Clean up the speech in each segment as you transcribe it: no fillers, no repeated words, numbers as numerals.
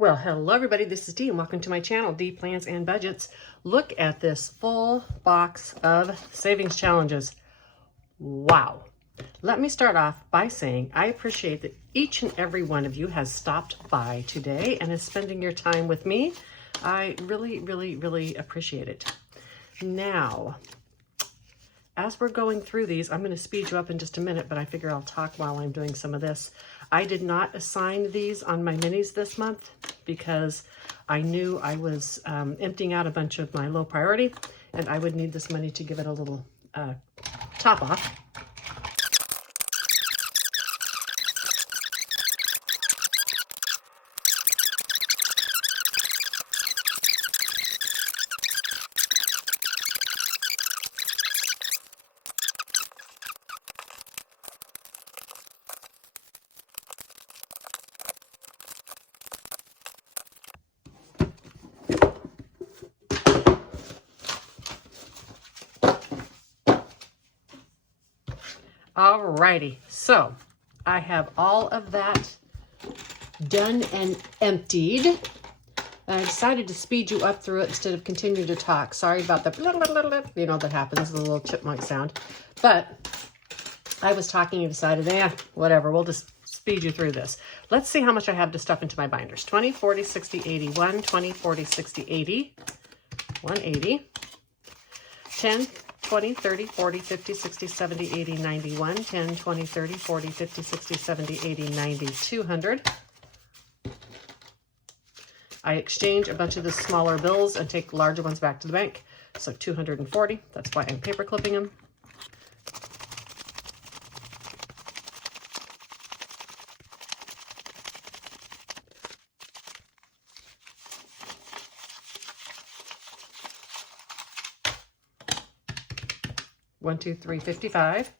Well, hello everybody, this is Dee and welcome to my channel, Dee Plans and Budgets. Look at this full box of savings challenges. Wow. Let me start off by saying I appreciate that each and every one of you has stopped by today and is spending your time with me. I really appreciate it. Now, as we're going through these, I'm going to speed you up in just a minute, but I figure I'll talk while I'm doing some of this. I did not assign these on my minis this month because I knew I was emptying out a bunch of my low priority and I would need this money to give it a little top off. Alrighty, so I have all of that done and emptied. I decided to speed you up through it instead of continue to talk. Sorry about the, you know, that happens, the little chipmunk sound. But I was talking and decided, whatever, we'll just speed you through this. Let's see how much I have to stuff into my binders. 20, 40, 60, 80, 1, 20, 40, 60, 80, 180, 10, 20, 30, 40, 50, 60, 70, 80, 91, 10, 20, 30, 40, 50, 60, 70, 80, 90, 200. I exchange a bunch of the smaller bills and take larger ones back to the bank. So 240, that's why I'm paper clipping them. One, two, three, 55.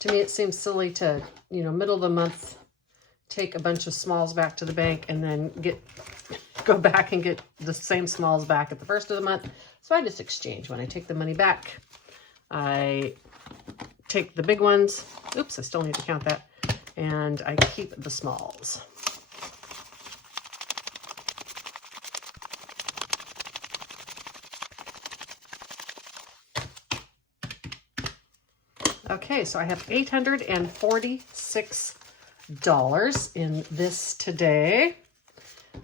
To me, it seems silly to, middle of the month, take a bunch of smalls back to the bank and then go back and get the same smalls back at the first of the month. So I just exchange. When I take the money back, I take the big ones. Oops, I still need to count that. And I keep the smalls. Okay, so I have $846 in this today.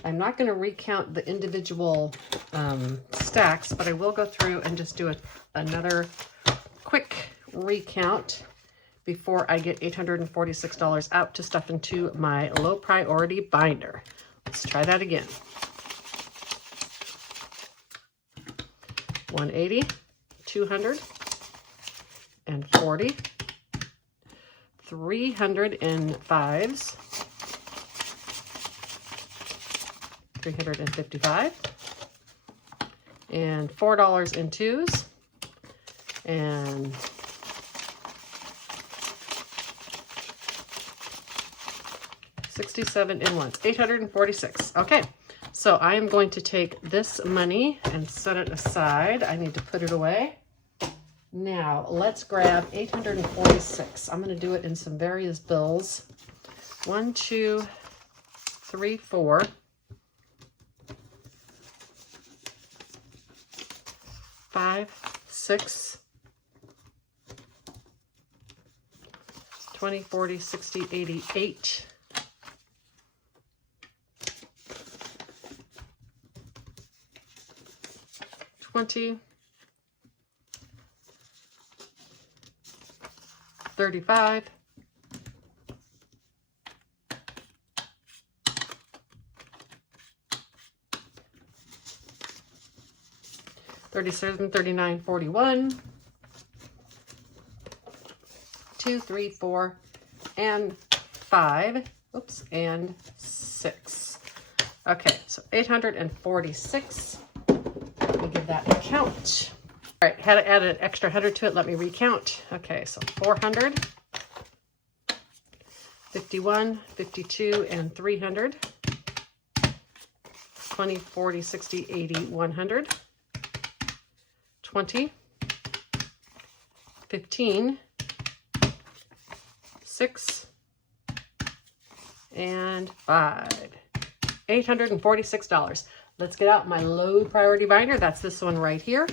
I'm not going to recount the individual stacks, but I will go through and just do another quick recount before I get $846 out to stuff into my low priority binder. Let's try that again. 180, 200. And 40, 305s, 355, and $4 in twos, and $67 in ones, 846. Okay, so I am going to take this money and set it aside. I need to put it away. Now, let's grab 846. I'm going to do it in some various bills. 1, 2, 3, 4. 5, 6. 20, 40, 60, 80, 8. 20. 35, 37, 39, 41, 2, 3, 4, and 5, oops, and 6. Okay, so 846. Let me give that a count. All right, had to add an extra 100 to it. Let me recount. Okay, so 400, 51, 52, and 300. 20, 40, 60, 80, 100. 20, 15, 6, and 5. $846. Let's get out my low priority binder. That's this one right here.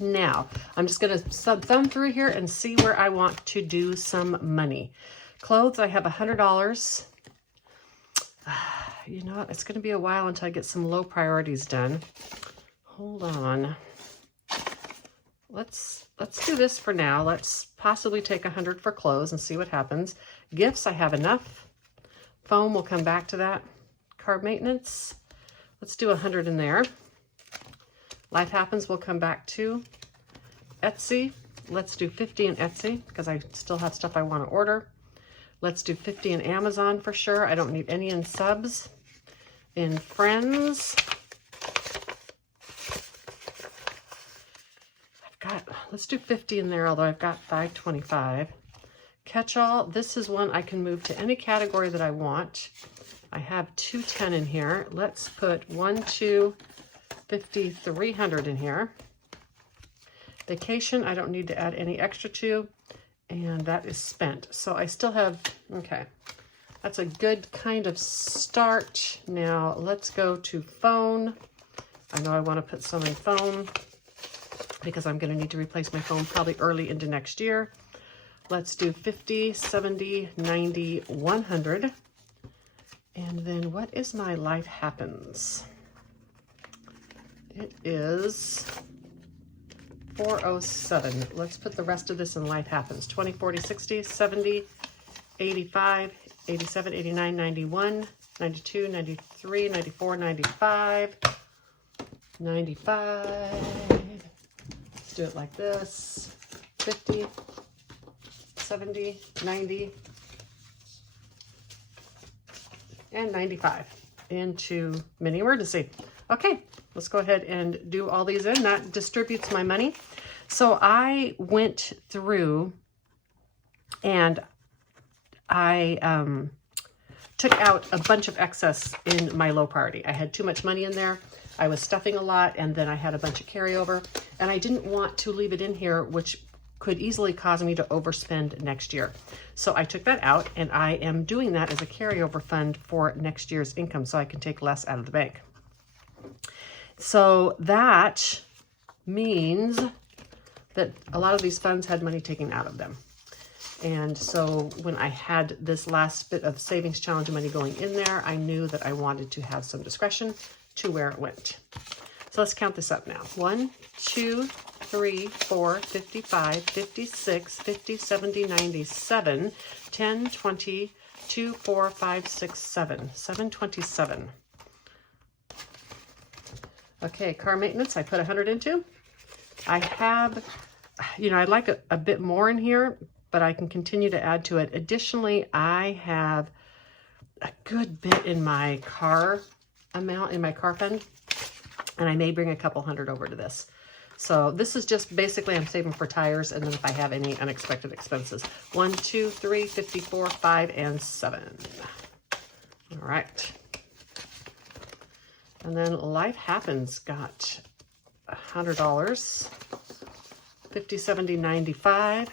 Now, I'm just going to thumb through here and see where I want to do some money. Clothes, I have $100. You know what? It's going to be a while until I get some low priorities done. Hold on. Let's do this for now. Let's possibly take 100 for clothes and see what happens. Gifts, I have enough. Foam, we'll come back to that. Car maintenance, let's do 100 in there. Life happens, we'll come back to. Etsy, let's do 50 in Etsy because I still have stuff I want to order. Let's do 50 in Amazon for sure. I don't need any in subs. In friends, let's do 50 in there, although I've got 525. Catch-all, this is one I can move to any category that I want. I have 210 in here. Let's put 1, 2, 50, 300 in here. Vacation, I don't need to add any extra to, and that is spent. So I still have, okay, that's a good kind of start. Now let's go to phone. I know I want to put some in phone because I'm going to need to replace my phone probably early into next year. Let's do 50, 70, 90, 100. And then what is my life happens? It is 407. Let's put the rest of this in life happens. 20, 40, 60, 70, 85, 87, 89, 91, 92, 93, 94, 95, 95. Let's do it like this. 50, 70, 90, and 95 into mini emergency. Okay, let's go ahead and do all these in. That distributes my money. So I went through and I took out a bunch of excess in my low priority. I had too much money in there. I was stuffing a lot, and then I had a bunch of carryover, and I didn't want to leave it in here, which could easily cause me to overspend next year. So I took that out, and I am doing that as a carryover fund for next year's income so I can take less out of the bank. So that means that a lot of these funds had money taken out of them. And so when I had this last bit of savings challenge money going in there, I knew that I wanted to have some discretion to where it went. So let's count this up now. 1, 2, 3, 4, 55, 56, 50, 70, 97, 10, 20, 2, 4, 5, 6, 7, 727. Okay, car maintenance, I put 100 into. I have, you know, I'd like a bit more in here, but I can continue to add to it. Additionally, I have a good bit in my car amount, in my car fund, and I may bring a couple hundred over to this. So this is just basically I'm saving for tires, and then if I have any unexpected expenses. 1, 2, 3, 54, 5, and 7. All right. And then life happens, got $100. 50, 70, 95.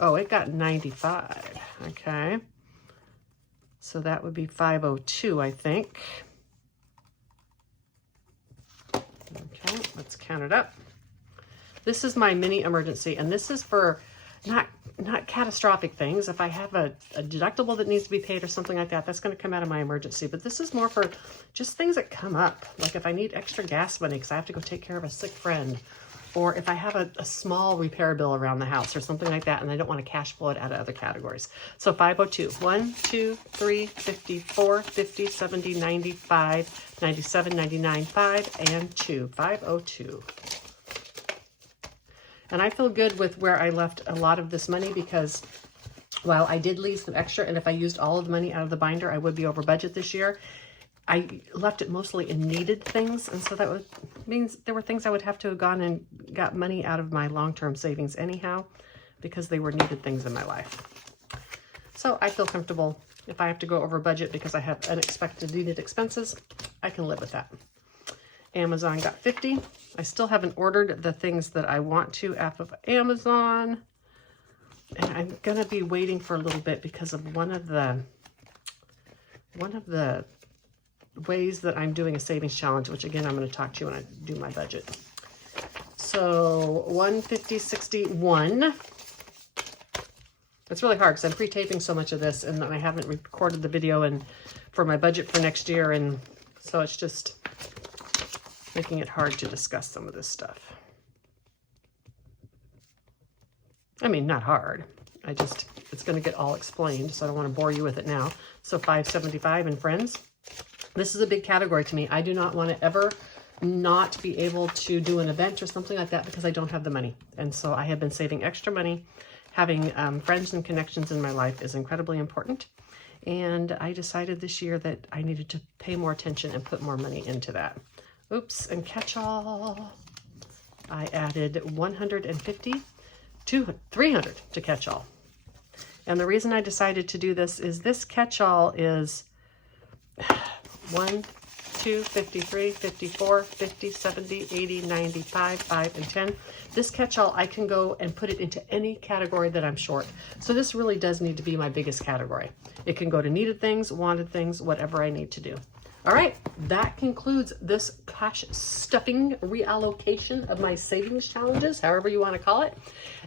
Oh, it got 95. Okay. So that would be 502, I think. Okay, let's count it up. This is my mini emergency, and this is for not catastrophic things. If I have a deductible that needs to be paid or something like that, that's going to come out of my emergency. But this is more for just things that come up, like if I need extra gas money because I have to go take care of a sick friend, or if I have a small repair bill around the house or something like that, and I don't want to cash flow it out of other categories. So 502, 1, 2, 3, 54, 50, 70, 95, 97, 99, 5, and 2, 502. And I feel good with where I left a lot of this money because while I did leave some extra, and if I used all of the money out of the binder, I would be over budget this year. I left it mostly in needed things, and so that means there were things I would have to have gone and got money out of my long-term savings anyhow because they were needed things in my life. So I feel comfortable if I have to go over budget because I have unexpected needed expenses, I can live with that. Amazon got 50. I still haven't ordered the things that I want to off of Amazon. And I'm going to be waiting for a little bit because of one of the one of the ways that I'm doing a savings challenge, which again, I'm going to talk to you when I do my budget. So 150.61. It's really hard because I'm pre-taping so much of this and I haven't recorded the video and for my budget for next year. And so it's just making it hard to discuss some of this stuff. I mean, not hard. It's going to get all explained, so I don't want to bore you with it now. So 575 and friends. This is a big category to me. I do not want to ever not be able to do an event or something like that because I don't have the money. And so I have been saving extra money. Having friends and connections in my life is incredibly important. And I decided this year that I needed to pay more attention and put more money into that. Oops, and catch-all. I added 150 to 300 to catch-all. And the reason I decided to do this is this catch-all is 1, 2, 53, 54, 50, 70, 80, 95, 5, and 10. This catch-all, I can go and put it into any category that I'm short. So this really does need to be my biggest category. It can go to needed things, wanted things, whatever I need to do. All right, that concludes this cash stuffing reallocation of my savings challenges, however you want to call it.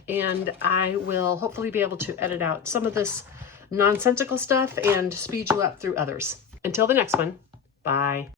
And I will hopefully be able to edit out some of this nonsensical stuff and speed you up through others. Until the next one, bye.